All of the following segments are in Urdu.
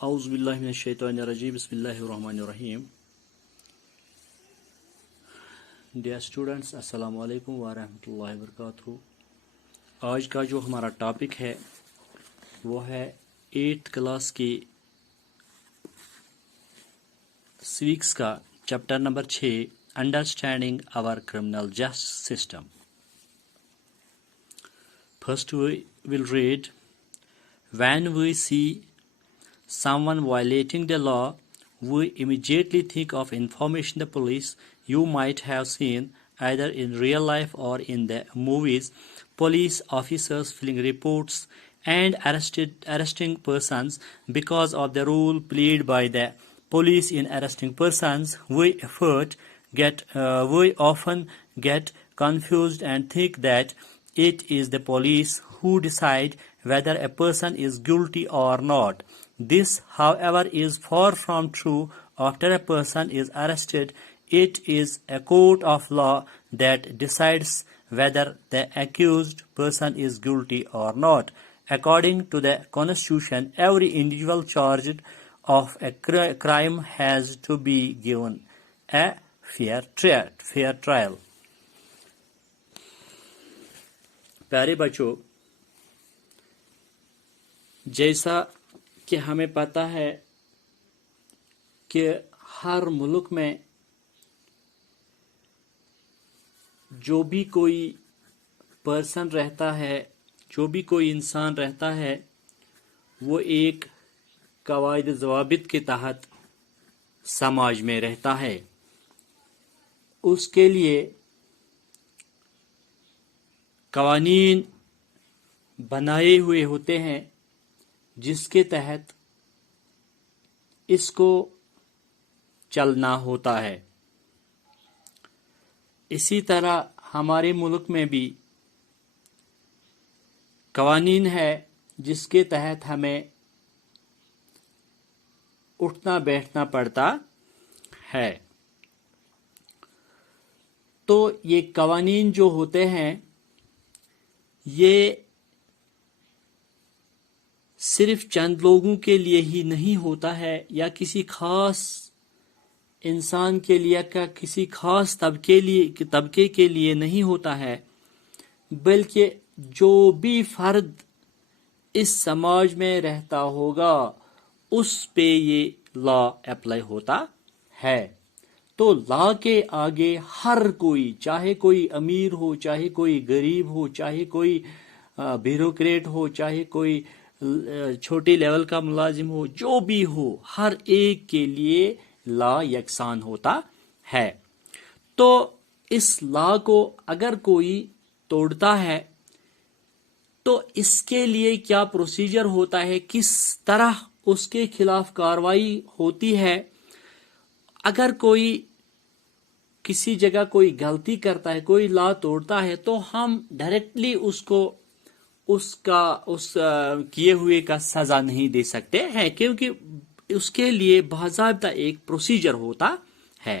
اعوذ باللہ من الشیطان الرجیم بسم اللہ الرحمن الرحیم. ڈیئر اسٹوڈنٹس السلام علیکم ورحمۃ اللہ وبرکاتہ. آج کا جو ہمارا ٹاپک ہے وہ ہے 8th کلاس کی سویکس کا chapter number 6 understanding our criminal justice system. First we will read, when we see someone violating the law, we immediately think of information the police. You might have seen either in real life or in the movies, police officers filling reports and arresting persons because of the role played by the police in arresting persons. We often get confused and think that it is the police who decide whether a person is guilty or not. This, however, is far from true. After a person is arrested, it is a court of law that decides whether the accused person is guilty or not. According to the Constitution, every individual charged of a crime has to be given a fair trial. پیارے بچوں، جیسا کہ ہمیں پتہ ہے کہ ہر ملک میں جو بھی کوئی پرسن رہتا ہے، جو بھی کوئی انسان رہتا ہے، وہ ایک قواعد ضوابط کے تحت سماج میں رہتا ہے. اس کے لیے قوانین بنائے ہوئے ہوتے ہیں جس کے تحت اس کو چلنا ہوتا ہے. اسی طرح ہمارے ملک میں بھی قوانین ہے جس کے تحت ہمیں اٹھنا بیٹھنا پڑتا ہے. تو یہ قوانین جو ہوتے ہیں یہ صرف چند لوگوں کے لیے ہی نہیں ہوتا ہے، یا کسی خاص انسان کے لیے یا کسی خاص طبقے کے لیے نہیں ہوتا ہے، بلکہ جو بھی فرد اس سماج میں رہتا ہوگا اس پہ یہ لا اپلائی ہوتا ہے. تو لا کے آگے ہر کوئی، چاہے کوئی امیر ہو، چاہے کوئی غریب ہو، چاہے کوئی بیوروکریٹ ہو، چاہے کوئی چھوٹے لیول کا ملازم ہو، جو بھی ہو، ہر ایک کے لیے لا یکساں ہوتا ہے. تو اس لا کو اگر کوئی توڑتا ہے تو اس کے لیے کیا پروسیجر ہوتا ہے، کس طرح اس کے خلاف کارروائی ہوتی ہے. اگر کوئی کسی جگہ کوئی غلطی کرتا ہے، کوئی لا توڑتا ہے، تو ہم ڈائریکٹلی اس کو اس کیے ہوئے کا سزا نہیں دے سکتے ہیں، کیونکہ اس کے لیے باضابطہ ایک پروسیجر ہوتا ہے.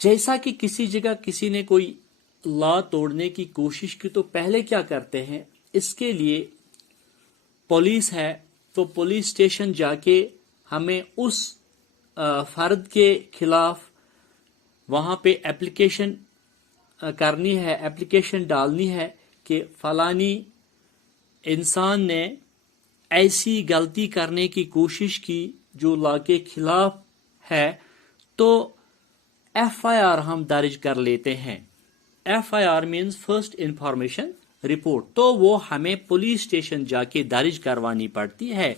جیسا کہ کسی جگہ کسی نے کوئی لا توڑنے کی کوشش کی تو پہلے کیا کرتے ہیں، اس کے لیے پولیس ہے تو پولیس اسٹیشن جا کے ہمیں اس فرد کے خلاف وہاں پہ اپلیکیشن کرنی ہے، اپلیکیشن ڈالنی ہے کہ فلانی انسان نے ایسی غلطی کرنے کی کوشش کی جو لا کے خلاف ہے. تو ایف آئی آر ہم درج کر لیتے ہیں. F I R means first information report. تو وہ ہمیں پولیس اسٹیشن جا کے درج کروانی پڑتی ہے.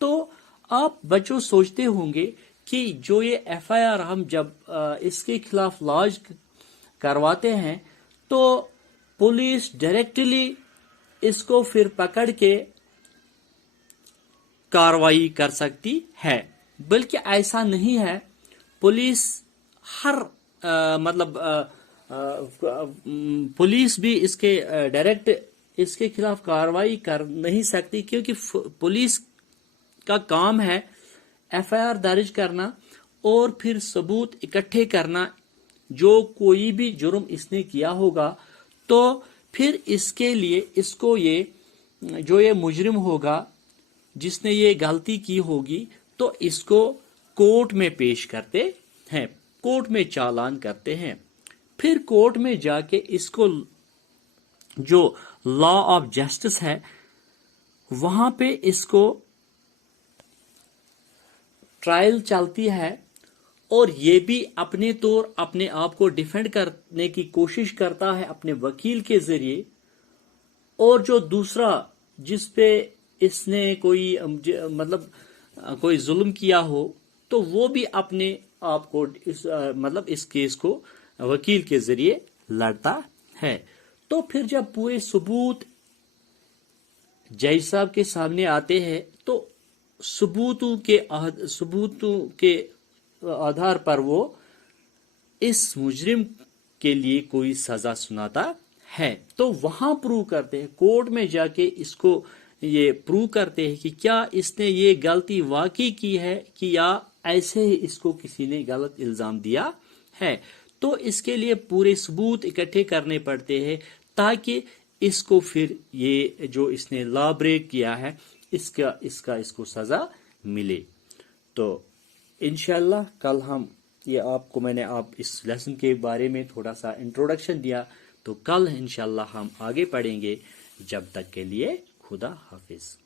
تو آپ بچوں سوچتے ہوں گے کہ جو یہ ایف آئی آر ہم جب اس کے خلاف لاج کرواتے ہیں تو پولیس ڈائریکٹلی اس کو پھر پکڑ کے کارروائی کر سکتی ہے، بلکہ ایسا نہیں ہے. پولیس پولیس بھی اس کے ڈائریکٹ اس کے خلاف کارروائی کر نہیں سکتی، کیونکہ پولیس کا کام ہے ایف آئی آر درج کرنا اور پھر ثبوت اکٹھے کرنا. جو کوئی بھی جرم اس نے کیا ہوگا تو پھر اس کے لیے اس کو یہ جو یہ مجرم ہوگا جس نے یہ غلطی کی ہوگی تو اس کو کورٹ میں پیش کرتے ہیں، کورٹ میں چالان کرتے ہیں، پھر کورٹ میں جا کے اس کو جو لا آف جسٹس ہے وہاں پہ اس کو ٹرائل چلتی ہے، اور یہ بھی اپنے طور اپنے آپ کو ڈیفینڈ کرنے کی کوشش کرتا ہے اپنے وکیل کے ذریعے، اور جو دوسرا جس پہ اس نے کوئی مطلب کوئی ظلم کیا ہو تو وہ بھی اپنے آپ کو اس کیس کو وکیل کے ذریعے لڑتا ہے۔ تو پھر جب پورے ثبوت جج صاحب کے سامنے آتے ہیں تو ثبوتوں کے آدھار پر وہ اس مجرم کے لیے کوئی سزا سناتا ہے، تو وہاں پروو کرتے ہیں، کورٹ میں جا کے اس کو یہ پروو کرتے ہیں کہ کیا اس نے یہ غلطی واقعی کی ہے کہ یا ایسے ہی اس کو کسی نے غلط الزام دیا ہے۔ تو اس کے لیے پورے ثبوت اکٹھے کرنے پڑتے ہیں تاکہ اس کو پھر یہ جو اس نے لا بریک کیا ہے اس کو سزا ملے۔ تو انشاءاللہ کل ہم میں نے اس لیسن کے بارے میں تھوڑا سا انٹروڈکشن دیا، تو کل انشاءاللہ ہم آگے پڑھیں گے۔ جب تک کے لیے خدا حافظ۔